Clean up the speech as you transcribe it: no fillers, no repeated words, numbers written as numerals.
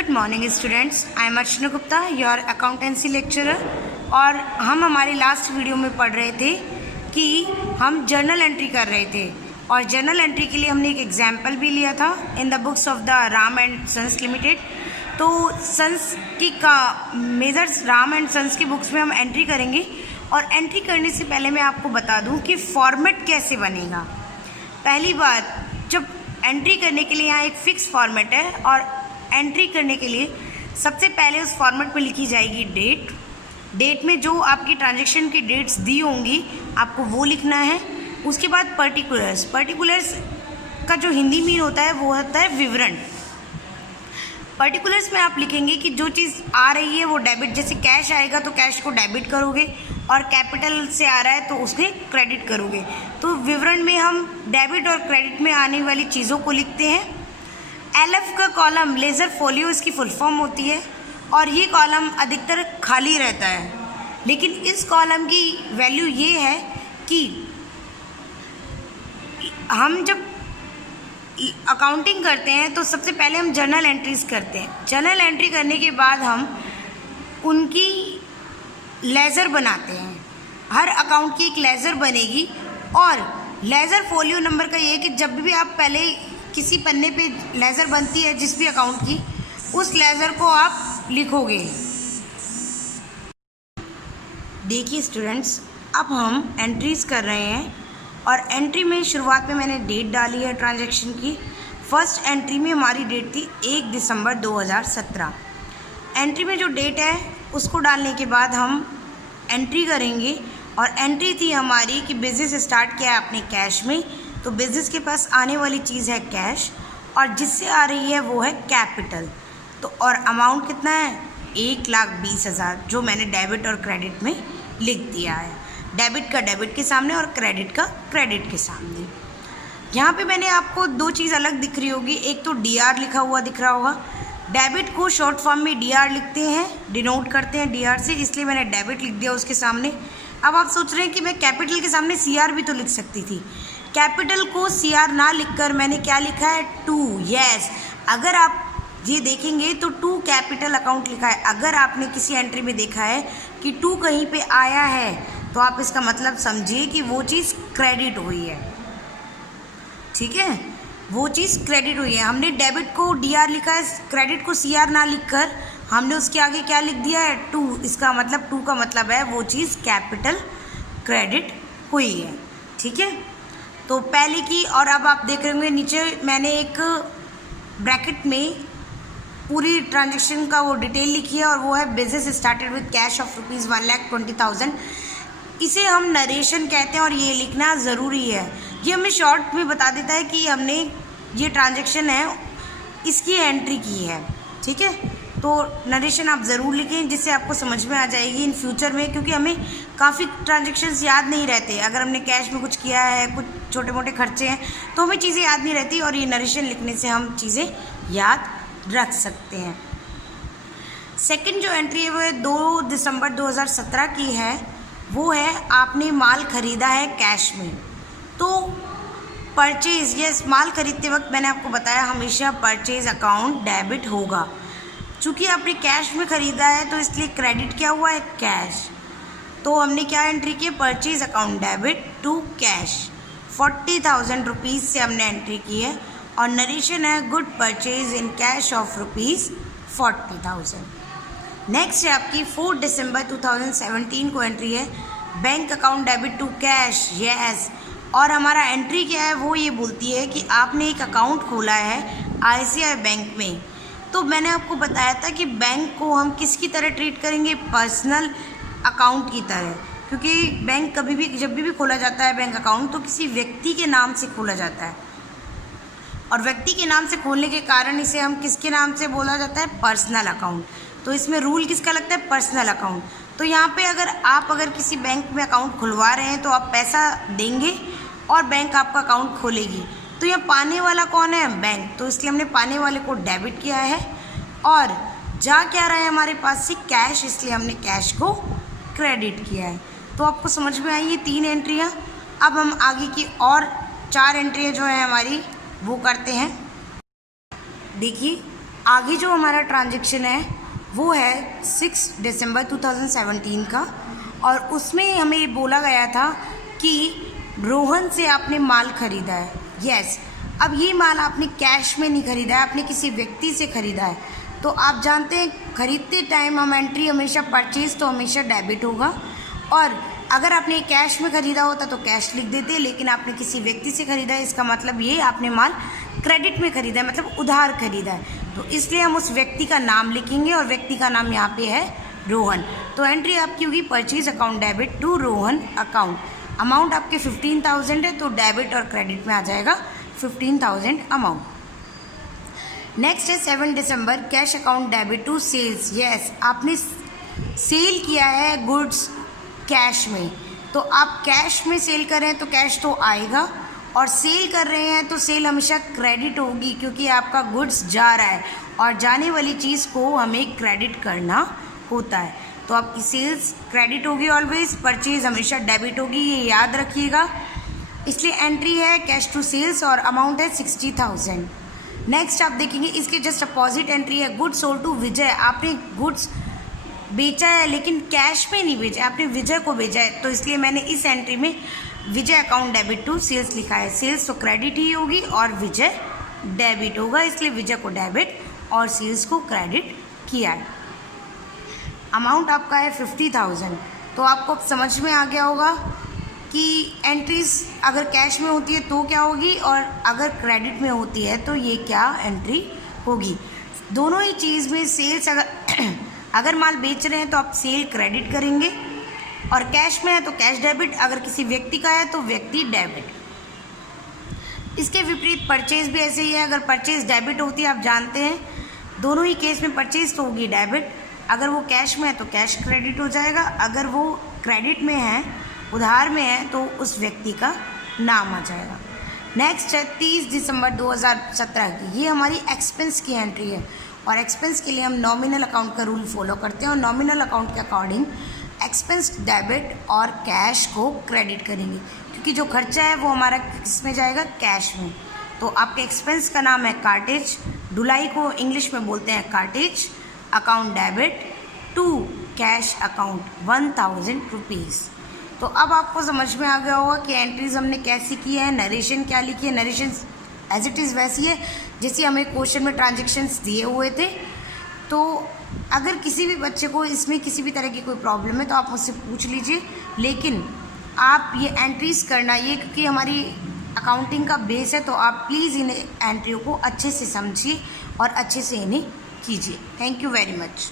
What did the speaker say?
Good morning students, I am Archana Gupta, your accountancy lecturer. और हम हमारी लास्ट वीडियो में पढ़ रहे थे कि हम जर्नल एंट्री कर रहे थे, और जर्नल एंट्री के लिए हमने एक एग्जाम्पल भी लिया था in the books of the Ram and sons limited. तो सन्स की का मेजर्स राम एंड सन्स की बुक्स में हम एंट्री करेंगे। और एंट्री करने से पहले मैं आपको बता दूं कि फॉर्मेट कैसे बनेगा। पहली बात, जब एंट्री करने के लिए यहाँ एक फ़िक्स फॉर्मेट है, और एंट्री करने के लिए सबसे पहले उस फॉर्मेट में लिखी जाएगी डेट में जो आपकी ट्रांजैक्शन की डेट्स दी होंगी आपको वो लिखना है। उसके बाद पर्टिकुलर्स का जो हिंदी मीन होता है वो होता है विवरण। पर्टिकुलर्स में आप लिखेंगे कि जो चीज़ आ रही है वो डेबिट, जैसे कैश आएगा तो कैश को डेबिट करोगे, और कैपिटल से आ रहा है तो उसके क्रेडिट करोगे। तो विवरण में हम डेबिट और क्रेडिट में आने वाली चीज़ों को लिखते हैं। LF का कॉलम लेज़र फोलियो इसकी फुल फॉर्म होती है, और ये कॉलम अधिकतर खाली रहता है। लेकिन इस कॉलम की वैल्यू ये है कि हम जब अकाउंटिंग करते हैं तो सबसे पहले हम जर्नल एंट्रीज करते हैं। जर्नल एंट्री करने के बाद हम उनकी लेज़र बनाते हैं। हर अकाउंट की एक लेज़र बनेगी, और लेज़र फोलियो नंबर का ये है कि जब भी आप पहले किसी पन्ने पे लेज़र बनती है जिस भी अकाउंट की, उस लेज़र को आप लिखोगे। देखिए स्टूडेंट्स, अब हम एंट्रीज कर रहे हैं, और एंट्री में शुरुआत में मैंने डेट डाली है ट्रांजैक्शन की। फर्स्ट एंट्री में हमारी डेट थी 1 दिसंबर 2017। एंट्री में जो डेट है उसको डालने के बाद हम एंट्री करेंगे, और एंट्री थी हमारी कि बिज़नेस स्टार्ट किया है आपने कैश में, तो बिज़नेस के पास आने वाली चीज़ है कैश, और जिससे आ रही है वो है कैपिटल। तो और अमाउंट कितना है, 1,20,000, जो मैंने डेबिट और क्रेडिट में लिख दिया है। डेबिट का डेबिट के सामने और क्रेडिट का क्रेडिट के सामने। यहाँ पे मैंने आपको दो चीज़ अलग दिख रही होगी। एक तो DR लिखा हुआ दिख रहा होगा। डेबिट को शॉर्ट फॉर्म में DR लिखते हैं, डिनोट करते हैं DR से, इसलिए मैंने डेबिट लिख दिया उसके सामने। अब आप सोच रहे हैं कि मैं कैपिटल के सामने CR भी तो लिख सकती थी। कैपिटल को CR ना लिखकर मैंने क्या लिखा है, 2। यस, अगर आप ये देखेंगे तो 2 कैपिटल अकाउंट लिखा है। अगर आपने किसी एंट्री में देखा है कि 2 कहीं पे आया है, तो आप इसका मतलब समझिए कि वो चीज़ क्रेडिट हुई है। ठीक है, वो चीज़ क्रेडिट हुई है। हमने डेबिट को DR लिखा है, क्रेडिट को CR ना लिखकर हमने उसके आगे क्या लिख दिया है, 2। इसका मतलब 2 का मतलब है वो चीज़ कैपिटल क्रेडिट हुई है। ठीक है, तो पहले की, और अब आप देख रहे होंगे नीचे मैंने एक ब्रैकेट में पूरी ट्रांजैक्शन का वो डिटेल लिखी है, और वो है business started with cash of ₹1,20,000। इसे हम नरेशन कहते हैं, और ये लिखना ज़रूरी है। ये हमें शॉर्ट में बता देता है कि हमने ये ट्रांजैक्शन है इसकी एंट्री की है। ठीक है, तो नरेशन आप ज़रूर लिखें, जिससे आपको समझ में आ जाएगी इन फ्यूचर में, क्योंकि हमें काफ़ी ट्रांजैक्शंस याद नहीं रहते। अगर हमने कैश में कुछ किया है, कुछ छोटे मोटे खर्चे हैं, तो हमें चीज़ें याद नहीं रहती, और ये नरेशन लिखने से हम चीज़ें याद रख सकते हैं। सेकंड जो एंट्री है वो है 2 दिसंबर 2017 की है। वो है आपने माल ख़रीदा है कैश में, तो परचेज़, यस, माल खरीदते वक्त मैंने आपको बताया हमेशा परचेज़ अकाउंट डेबिट होगा। चूँकि आपने कैश में ख़रीदा है तो इसलिए क्रेडिट क्या हुआ है, कैश। तो हमने क्या एंट्री की है, purchase account debit to cash. 40,000 rupees से हमने एंट्री की है, और नरेशन है good purchase in cash of ₹40,000। Next है आपकी 4 दिसंबर 2017 को एंट्री है bank account debit to cash. Yes, और हमारा एंट्री क्या है, वो ये बोलती है कि आपने एक अकाउंट खोला है ICICI बैंक में। तो मैंने आपको बताया था कि बैंक को हम किसकी तरह ट्रीट करेंगे, पर्सनल अकाउंट की तरह, क्योंकि बैंक कभी भी जब भी खोला जाता है बैंक अकाउंट, तो किसी व्यक्ति के नाम से खोला जाता है, और व्यक्ति के नाम से खोलने के कारण इसे हम किसके नाम से बोला जाता है, पर्सनल अकाउंट। तो इसमें रूल किसका लगता है, पर्सनल अकाउंट। तो यहाँ पे अगर किसी बैंक में अकाउंट खुलवा रहे हैं तो आप पैसा देंगे और बैंक आपका अकाउंट खोलेगी। तो यहाँ पाने वाला कौन है, बैंक। तो इसलिए हमने पाने वाले को डेबिट किया है, और जा क्या रहा है हमारे पास से, कैश, इसलिए हमने कैश को क्रेडिट किया है। तो आपको समझ में आई ये 3 एंट्रियाँ। अब हम आगे की और 4 एंट्रियाँ जो है हमारी वो करते हैं। देखिए, आगे जो हमारा ट्रांजैक्शन है वो है 6 दिसंबर 2017 का, और उसमें हमें बोला गया था कि रोहन से आपने माल खरीदा है। यस, अब ये माल आपने कैश में नहीं खरीदा है, आपने किसी व्यक्ति से खरीदा है। तो आप जानते हैं खरीदते टाइम हम एंट्री हमेशा परचेज तो हमेशा डेबिट होगा, और अगर आपने कैश में ख़रीदा होता तो कैश लिख देते, लेकिन आपने किसी व्यक्ति से ख़रीदा है, इसका मतलब ये आपने माल क्रेडिट में ख़रीदा है, मतलब उधार खरीदा है। तो इसलिए हम उस व्यक्ति का नाम लिखेंगे, और व्यक्ति का नाम यहाँ पे है रोहन। तो एंट्री आपकी होगी purchase account debit to Rohan account. Amount आपके 15,000 है, तो डेबिट और क्रेडिट में आ जाएगा 15,000 अमाउंट। नेक्स्ट है 7 दिसंबर cash account debit to sales. Yes, आपने सेल किया है गुड्स कैश में, तो आप कैश में सेल कर रहे हैं तो कैश तो आएगा, और सेल कर रहे हैं तो सेल हमेशा क्रेडिट होगी, क्योंकि आपका गुड्स जा रहा है और जाने वाली चीज़ को हमें क्रेडिट करना होता है। तो आपकी सेल्स क्रेडिट होगी ऑलवेज, परचेज हमेशा डेबिट होगी, ये याद रखिएगा। इसलिए एंट्री है कैश टू सेल्स और अमाउंट है 60,000। नेक्स्ट आप देखेंगे इसके जस्ट अपोजिट एंट्री है गुड्स सोल्ड टू विजय। आपने गुड्स बेचा है लेकिन कैश में नहीं बेचा, आपने विजय को बेचा है, तो इसलिए मैंने इस एंट्री में विजय अकाउंट डेबिट टू सेल्स लिखा है। सेल्स तो क्रेडिट ही होगी और विजय डेबिट होगा, इसलिए विजय को डेबिट और सेल्स को क्रेडिट किया है। अमाउंट आपका है 50,000। तो आपको समझ में आ गया होगा कि एंट्रीज अगर कैश में होती है तो क्या होगी, और अगर क्रेडिट में होती है तो ये क्या एंट्री होगी। दोनों ही चीज़ में सेल्स अगर माल बेच रहे हैं तो आप सेल क्रेडिट करेंगे, और कैश में है तो कैश डेबिट, अगर किसी व्यक्ति का है तो व्यक्ति डेबिट। इसके विपरीत परचेज भी ऐसे ही है। अगर परचेज डेबिट होती है, आप जानते हैं दोनों ही केस में परचेज तो होगी डेबिट, अगर वो कैश में है तो कैश क्रेडिट हो जाएगा, अगर वो क्रेडिट में है उधार में है तो उस व्यक्ति का नाम आ जाएगा। नेक्स्ट है 30 दिसंबर 2017 की, ये हमारी एक्सपेंस की एंट्री है, और एक्सपेंस के लिए हम नॉमिनल अकाउंट का रूल फॉलो करते हैं, और नॉमिनल अकाउंट के अकॉर्डिंग एक्सपेंस डेबिट और कैश को क्रेडिट करेंगे, क्योंकि जो खर्चा है वो हमारा किस में जाएगा, कैश में। तो आपके एक्सपेंस का नाम है कार्टेज, ढुलाई को इंग्लिश में बोलते हैं cartage, account debit to cash account 1000 rupees. तो अब आपको समझ में आ गया होगा कि एंट्रीज हमने कैसी की है, नरेशन क्या लिखी है। नरेशन एज इट इज़ वैसी है जैसे हमें क्वेश्चन में ट्रांजेक्शन्स दिए हुए थे। तो अगर किसी भी बच्चे को इसमें किसी भी तरह की कोई प्रॉब्लम है तो आप मुझसे पूछ लीजिए, लेकिन आप ये एंट्रीज करना ये क्योंकि हमारी अकाउंटिंग का बेस है, तो आप प्लीज़ इन एंट्रियों को अच्छे से समझिए और अच्छे से इन्हें कीजिए। Thank you very much.